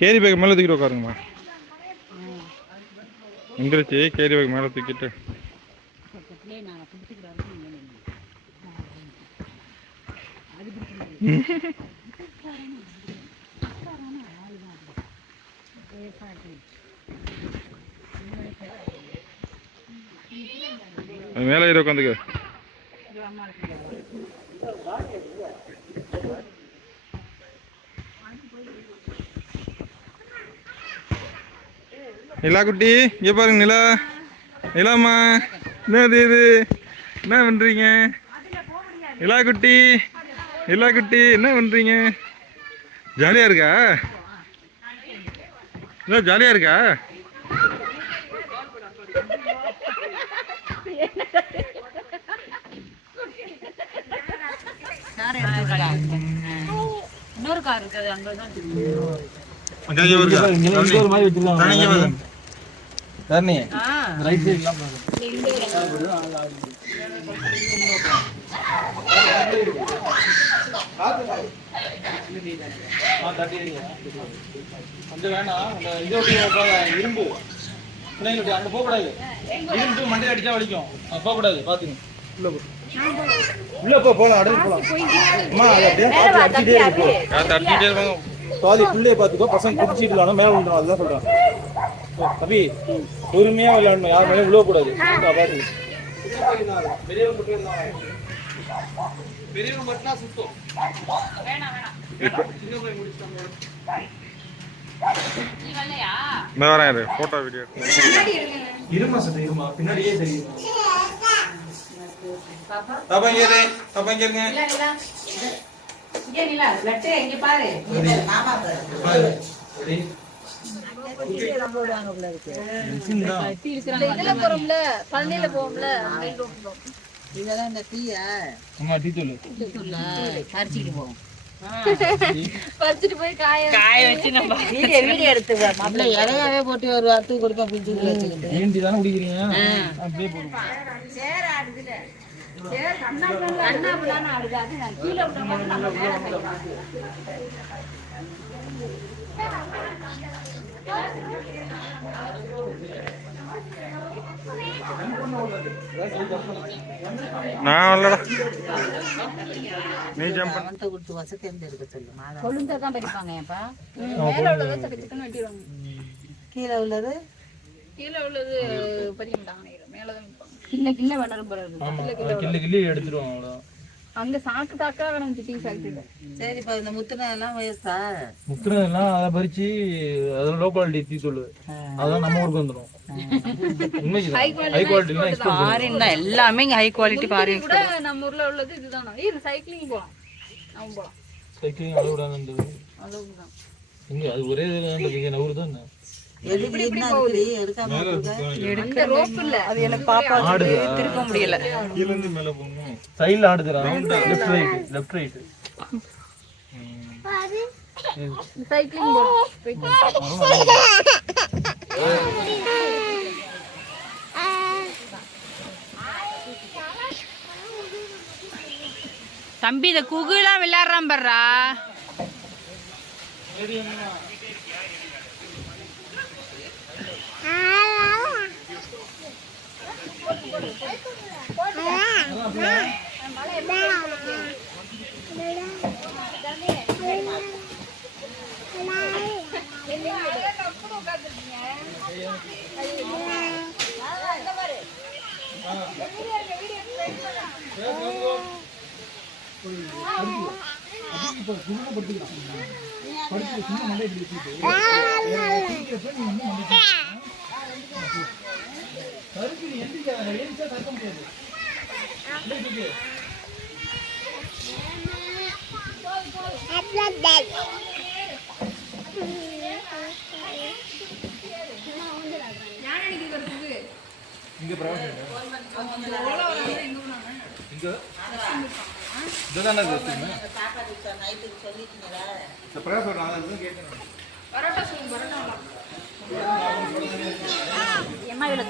Carry bag மேலே தூக்கிட்டு உட்காருங்கம்மா. எந்திரிச்சு கேரி பேக் மேலே தூக்கிட்டு மேலே ஏறி உட்காந்துக்க. நிலா குட்டி இங்கே பாருங்க. நிலா நிலாம்மா, என்னது இது? என்ன பண்ணுறீங்க? நிலா குட்டி நிலா குட்டி என்ன பண்ணுறீங்க? ஜாலியாக இருக்கா? இல்லை ஜாலியாக இருக்கா? இன்னொரு கார் இருக்குது அங்கதான். ரைட் சைடுலாம் கொஞ்சம் வேணாம். இரும்பு பிள்ளைங்களுக்கு அங்கே போகக்கூடாது. இரும்பு மண்டையை அடிச்சா வலிக்கும். போகக்கூடாது. பார்த்துங்க. உள்ள போகலாம். அடுத்து போகலாம். அம்மா அப்படியே அடிச்சுட்டே பாதி பிள்ளைய பார்த்துக்கோ. பசங்க குடிச்சிட்டு இல்லாமல் மேலே விழுந்துடும். அதுதான் சொல்கிறேன். தம்பி பொறுமையாக விளையாடணும். யார் மேலே விழக்கூடாது. பார்த்து பெரியவங்க மட்டும் சுத்தம். போட்டோ வீடியோ இருமா சார் இருமா பின்னாடியே தெரியும். பறிச்சுட்டு போய் காய வச்சு நம்ம வீடியோ எடுத்து இலையாவே போட்டு ஒரு வாரத்துக்கு கொடுப்பா. ஏண்டி தானே குடிக்கிறீங்க? அப்படியே போடுங்க. நான் வரலடா. நீ ஜம்ப் பண்ண கொடுத்து வசதி இருக்க சொல்லு. கொழுந்தா தான் பறிப்பாங்க. ஏப்பா மேல உள்ளத சக்கச்சிக்கன்னு வெட்டிடுவாங்க. கீழே உள்ளது பறிக்க மாட்டாங்க. மேல தான் கில்ல கில்ல வளரும் போறது. கில்லி எடுத்துருவாங்க. அவ்வளோ அங்க சாக்கு தாக்கா வேணும். சிட்டிங் ஃபேக்டரியில. சரி இப்ப இந்த முத்துனதெல்லாம் வயசா? முத்துனதெல்லாம் அதை பறிச்சு அதெல்லாம் லோ குவாலிட்டி தீ சொல்லு. அதெல்லாம் நம்ம ஊருக்கு வந்துடும். ஹை குவாலிட்டி எல்லாமே ஹை குவாலிட்டி பாருங்க. கூட நம்ம ஊர்ல உள்ளது இதுதான். இது சைக்கிளிங் போலாம். நம்ம போலாம். சைக்கிளிங் அளவுடானது. அளவுதான். இங்க அது ஒரே இங்க நவுறு தான். எடுக்க ரோப் இல்ல. அது எனக்கு பாப்பா திருப்ப முடியல. கீழ இருந்து மேல போணும். சைடுல ஆடுதுடா. Left right. சைக்கிளிங் போலாம். தம்பி இந்த குகுலாம் விளையாடுறான் பர்றா.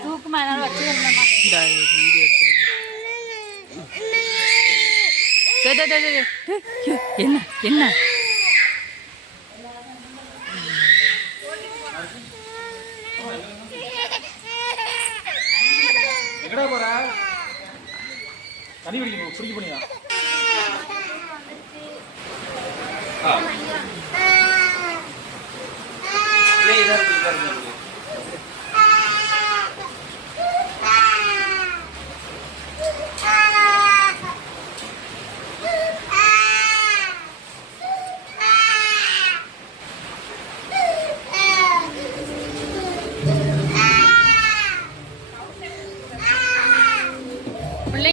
தூக்குமா என்ன என்ன எங்கடா போற? தண்ணி பிடிக்க போனியா? இதா இருக்கு